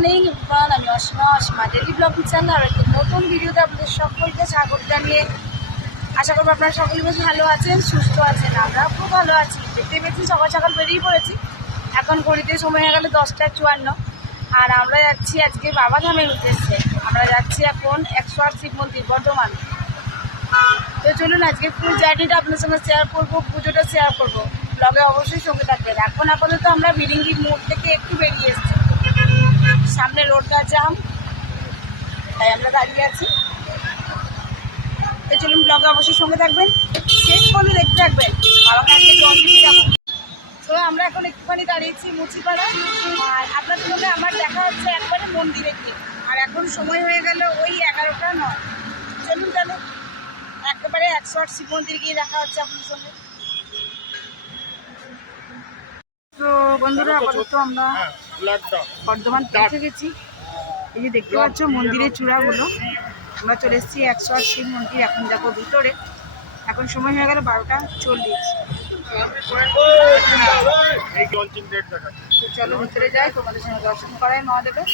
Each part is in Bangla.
মর্নিং এভরিওয়ান আমি Asima Asima daily blog channel আর একটি নতুন ভিডিওতে আপনাদের সকলকে স্বাগত জানিয়ে আশা করব আপনারা সকলে বেশ ভালো আছেন, সুস্থ আছেন আমরা খুব ভালো আছি। দেখতে পেয়েছি সকাল সকাল বেরিয়ে পড়েছি। এখন ঘড়িতে সময় হয়ে গেল দশটা চুয়ান্ন। আর আমরা যাচ্ছি আজকে বাবাধামের উদ্দেশ্যে। আমরা যাচ্ছি এখন একশো আট শিব মন্দির, বর্ধমান। তো চলুন আজকে ফুল জার্নিটা আপনার সঙ্গে শেয়ার করব, পুজোটা শেয়ার করব। ব্লগে অবশ্যই সঙ্গে থাকবেন। এখন আপাতত আমরা বিরিঙ্গি মোড় থেকে একটু বেরিয়ে এসেছি। সামনে রোডটা জাম তাই আমরা দাঁড়িয়ে আছি। তো চলুন ব্লগে অবশ্যই সঙ্গে থাকবেন। শেষ পর্যন্ত দেখতে থাকবেন। তো আমরা এখন একটুখানি দাঁড়িয়েছি মুচিপাড়া। আর আপনাদের সঙ্গে আমার দেখা হচ্ছে একবারে মন্দিরে গিয়ে। আর এখন সময় হয়ে গেল ওই এগারোটা নয়। চলুন তাহলে, একেবারে একশো আট শিব মন্দির গিয়ে দেখা হচ্ছে আপনার সঙ্গে। তো বন্ধুরা, আপাতত আমরা বর্ধমান পৌঁছে গেছি। এই যে দেখতে পাচ্ছ মন্দিরের চূড়াগুলো। আমরা চলে এসেছি একশো আট শিব মন্দির এখন যাব ভিতরে। এখন সময় হয়ে গেল বারোটা চল্লিশ। চলো ভিতরে যাই তোমাদের সঙ্গে দর্শন করাই মহাদেবের।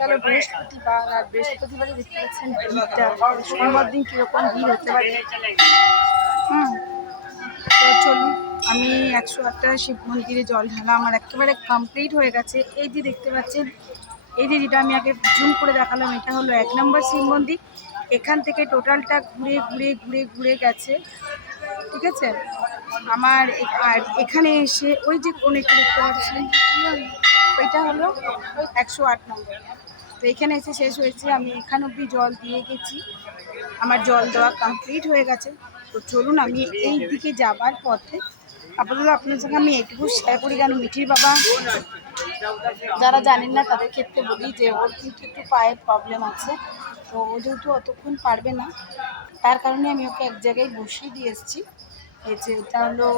গেল বৃহস্পতিবার আর বৃহস্পতিবারে দেখতে পাচ্ছেন ভিড়টা। সোমবার দিন কীরকম ভিড় হতে পারে? হুম। তো চলুন, আমি একশো আটটা শিব মন্দিরে জল ঢালা আমার একেবারে কমপ্লিট হয়ে গেছে। এই যে দেখতে পাচ্ছেন, এই যে যেটা আমি আগে জুম করে দেখালাম, এটা হলো এক নম্বর শিব মন্দির। এখান থেকে টোটালটা ঘুরে ঘুরে ঘুরে ঘুরে গেছে। ঠিক আছে? আমার আর এখানে এসে ওই যে কোন একটু দেখতে পাচ্ছেন ওইটা হলো একশো আট নম্বর। তো এখানে এসে শেষ হয়েছে। আমি এখান অব্দি জল দিয়ে গেছি। আমার জল দেওয়া কমপ্লিট হয়ে গেছে। তো চলুন, আমি এই দিকে যাবার পথে আপাতত আপনার সঙ্গে আমি এইটুকু শেয়ার করি। কেন মিঠির বাবা যারা জানেন না, তাদের ক্ষেত্রে বলি যে, ওর কিন্তু একটু পায়ের প্রবলেম আছে। তো ও যেহেতু অতক্ষণ পারবে না, তার কারণে আমি ওকে এক জায়গায় বসিয়ে দিয়ে এসেছি। এই যে, এটা হলো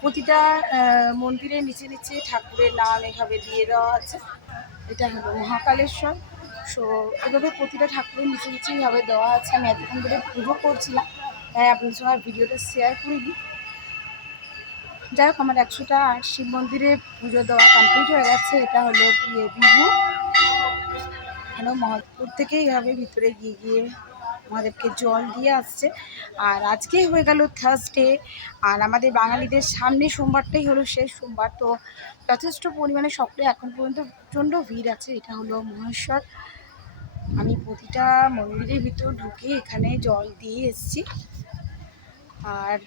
প্রতিটা মন্দিরের নিচে নিচে ঠাকুরের নাম এভাবে দিয়ে দেওয়া আছে। এটা হলো মহাকালেশ্বর। সো এভাবে প্রতিটা ঠাকুরের নিচে নিচে এইভাবে দেওয়া আছে। আমি এতক্ষণ ধরে পুজো করছিলাম, তাই আপনার সঙ্গে আর ভিডিওটা শেয়ার করিনি। যাই হোক, আমার একশোটা আট শিব মন্দিরে পুজো দেওয়া কমপ্লিট হয়ে গেছে। এটা হলো বিহু। এখানেও মহাপুর থেকে এইভাবে ভিতরে গিয়ে গিয়ে মহাদেবকে জল দিয়ে আসছে। আর আজকে হয়ে গেল থার্সডে আর আমাদের বাঙালিদের সামনে সোমবারটাই হলো শেষ সোমবার, তো যথেষ্ট পরিমাণে সকলে এখন পর্যন্ত প্রচণ্ড ভিড় আছে, এটা হলো মহেশ্বর। আমি প্রতিটা মন্দিরের ভিতর ঢুকে এখানে জল দিয়ে এসেছি। আর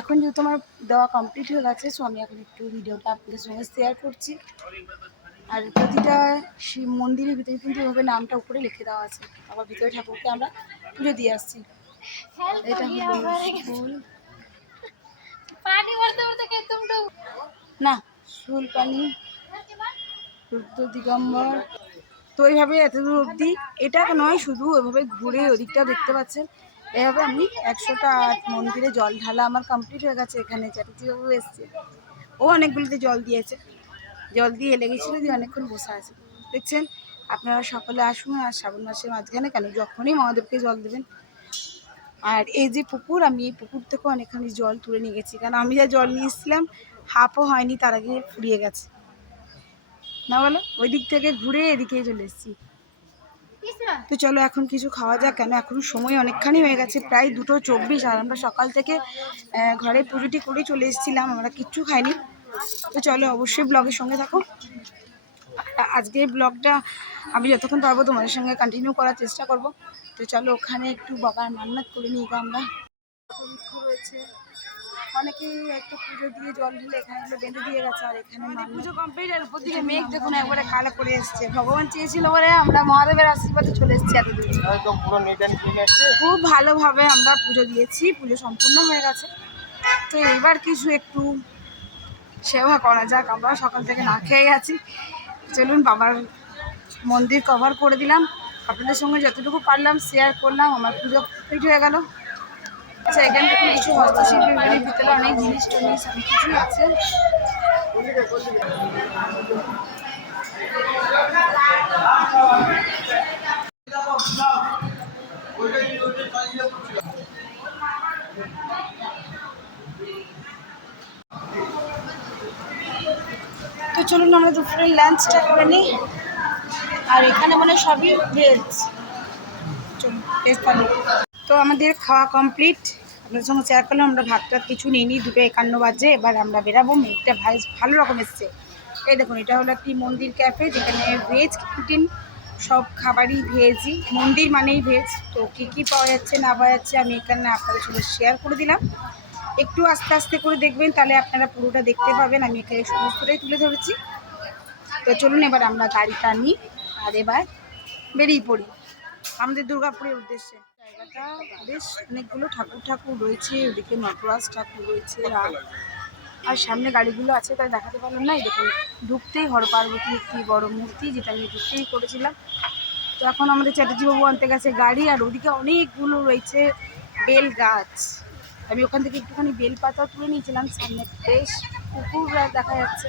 এখন যেহেতু আমার দেওয়া কমপ্লিট হয়ে গেছে সো আমি এখন একটু ভিডিওটা আপনাদের সঙ্গে শেয়ার করছি। আর প্রতিটা শিব মন্দিরের ভিতরে কিন্তু এভাবে নামটা উপরে লিখে দেওয়া আছে। আবার ভিতরে ঠাকুরকে আমরা পুজো দিয়ে আসছি। এটা ফুল না ফুল পানি রুদ্র দিগম্বর। তো এইভাবে এত দূর অবধি এটা নয় শুধু ওইভাবে ঘুরে ওদিকটা দেখতে পাচ্ছেন। এভাবে আমি একশোটা আট মন্দিরে জল ঢালা আমার কমপ্লিট হয়ে গেছে এখানে। চ্যাটার্জিবাবু এসছে। ও অনেকগুলিতে জল দিয়েছে। জল দিয়ে লেগেছিল দিয়ে অনেকক্ষণ বসে আছে। দেখছেন, আপনারা সকলে আসুন আর শ্রাবণ মাসের মাঝখানে কেন? যখনই মহাদেবকে জল দেবেন। আর এই যে পুকুর, আমি এই পুকুর থেকে অনেকখানি জল তুলে নিয়ে গেছি। কারণ আমি যা জল নিয়ে এসেছিলাম, হাফও হয়নি, তার আগে ফুরিয়ে গেছে। না বলো? ওই দিক থেকে ঘুরে এদিকে চলে এসেছি। তো চলো এখন কিছু খাওয়া যাক, কেন এখন সময় অনেকখানি হয়ে গেছে, প্রায় দুটো চব্বিশ। আর আমরা সকাল থেকে ঘরে পুজোটি করে চলে এসেছিলাম, আমরা কিচ্ছু খাইনি। তো চলো অবশ্যই ব্লগের সঙ্গে থাকো। আজকে ব্লগটা আমি যতক্ষণ পারব তোমাদের সঙ্গে কন্টিনিউ করার চেষ্টা করব। তো চলো ওখানে একটু বাবার মান্নাত করে নিই গো আমরা। অনেকেই একটা পুজো দিয়ে জল ঢেলে এখানে বেঁধে দিয়ে গেছে আর এখানে পুজো কমপ্লিট আর উপর দিকে মেঘ দেখুন একবারে কালো করে এসছে। ভগবান চেয়েছিল বলে আমরা মহাদেবের আশীর্বাদে চলে এসেছি এত দূর একদম পুরো নিট অ্যান্ড ক্লিন আছে। খুব ভালোভাবে আমরা পুজো দিয়েছি পুজো সম্পূর্ণ হয়ে গেছে। তো এবার কিছু একটু সেবা করা যাক আমরা সকাল থেকে না খেয়ে গেছি। চলুন, বাবার মন্দির কভার করে দিলাম। আপনাদের সঙ্গে যতটুকু পারলাম শেয়ার করলাম, আমার পুজো কমপ্লিট হয়ে গেল। আচ্ছা এখানে দেখুন, কিছু হস্তশিল্পের বাড়ির ভিতরে অনেক জিনিস টনিস, অনেক কিছুই আছে। তো চলুন, আমরা দুপুরে লাঞ্চটা করে নিই। আর এখানে মানে সবই ভেজ চলুন ভেজ তো আমাদের খাওয়া কমপ্লিট আপনাদের সঙ্গে শেয়ার করলাম, আমরা ভাত টাত কিছু নিইনি, দুটো একান্ন বাজে, এবার আমরা বেরাবো। মেঘটা ভাই ভালো রকম এসছে। এই দেখুন, এটা হলো একটি মন্দির ক্যাফে যেখানে ভেজ ক্যান্টিন সব খাবারই ভেজই মন্দির মানেই ভেজ তো কী কী পাওয়া যাচ্ছে, না পাওয়া যাচ্ছে, আমি এখানে আপনাদের সঙ্গে শেয়ার করে দিলাম। একটু আস্তে আস্তে করে দেখবেন, তাহলে আপনারা পুরোটা দেখতে পাবেন। আমি এখানে সমস্তটাই তুলে ধরেছি। তো চলুন এবার আমরা গাড়িটা নিই আর এবার বেরিয়ে পড়ি। আমাদের দুর্গাপুরের উদ্দেশ্যে। জায়গাটা বেশ অনেকগুলো ঠাকুর ঠাকুর রয়েছে ওদিকে নটরাজ ঠাকুর রয়েছে, আর সামনে গাড়িগুলো আছে, তাই দেখাতে পারলাম না। দেখুন, ঢুকতেই হর পার্বতী একটি বড় মূর্তি, যেটা আমি ঢুকতেই করেছিলাম। তো এখন আমাদের চ্যাটার্জি বাবু আনতে গেছে গাড়ি, আর ওদিকে অনেকগুলো রয়েছে বেল গাছ। আমি ওখান থেকে একটুখানি বেল পাতাও তুলে নিয়েছিলাম, সামনে বেশ পুকুর দেখা যাচ্ছে।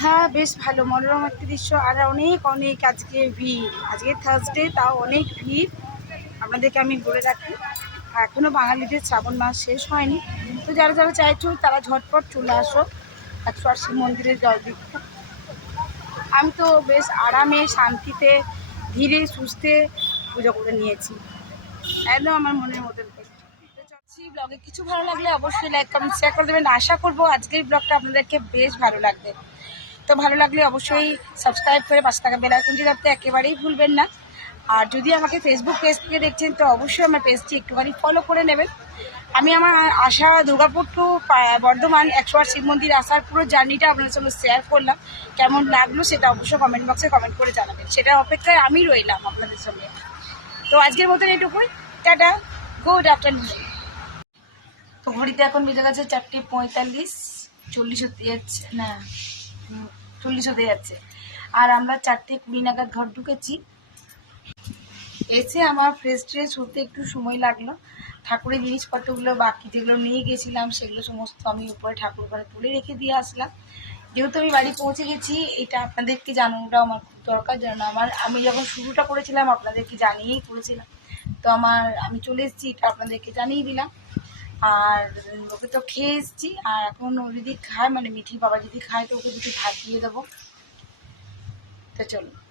হ্যাঁ বেশ ভালো, মনোরম একটি দৃশ্য। আর অনেক অনেক আজকে ভিড়। আজকে থার্সডে তাও অনেক ভিড়। আপনাদেরকে আমি বলে রাখি এখনও বাঙালিদের শ্রাবণ মাস শেষ হয়নি। তো যারা যারা চাইছো, তারা ঝটপট চলে আসো। একশো আশি মন্দিরে জল দিতে। আমি তো বেশ আরামে, শান্তিতে, ধীরে, সুস্থে পুজো করে নিয়েছি। একদম আমার মনের মতন করে। চলছি ব্লগে কিছু ভালো লাগলে অবশ্যই লাইক কমেন্ট শেয়ার করে দেবেন। আশা করব আজকের ব্লগটা আপনাদেরকে বেশ ভালো লাগবে। তো ভালো লাগলে অবশ্যই সাবস্ক্রাইব করে পাশে থাকা বেল আইকনটি ধরতে একেবারেই ভুলবেন না। আর যদি আমাকে ফেসবুক পেজ থেকে দেখছেন, তো অবশ্যই আমার পেজটি একটুখানি ফলো করে নেবেন। আমি আমার আসা দুর্গাপুর টু বর্ধমান একশো আট শিব মন্দির আসার পুরো জার্নিটা আপনাদের সঙ্গে শেয়ার করলাম। কেমন লাগল সেটা অবশ্যই কমেন্ট বক্সে কমেন্ট করে জানাবেন। সেটার অপেক্ষায় আমি রইলাম আপনাদের সঙ্গে। তো আজকের মতন এটুকুই। টাটা। গুড আফটারনুন ঘড়িতে এখন বেজে গেছে চারটে পঁয়তাল্লিশ চল্লিশ হতে যাচ্ছে, না চল্লিশ হতে যাচ্ছে। আর আমরা চারটে কুড়ি নাগাদ ঘর ঢুকেছি। এসে আমার ফ্রেশ ট্রেশ হতে একটু সময় লাগল। ঠাকুরের জিনিসপত্রগুলো বাকি যেগুলো নিয়ে গেছিলাম, সেগুলো সমস্ত আমি উপরে ঠাকুর ঘরে তুলে রেখে দিয়ে আসলাম। যেহেতু আমি বাড়ি পৌঁছে গেছি, এটা আপনাদেরকে জানানোটা আমার খুব দরকার। যেন আমার, আমি যখন শুরুটা করেছিলাম, আপনাদেরকে জানিয়েই করেছিলাম। তো আমার, আমি চলে এসেছি, এটা আপনাদেরকে জানিয়ে দিলাম। আর ওকে তো খেয়ে এসেছি আর এখন ও যদি খায় মানে মিঠি বাবা যদি খায়, তো ওকে দুটো ভাত দিয়ে দেবো। তো চলো।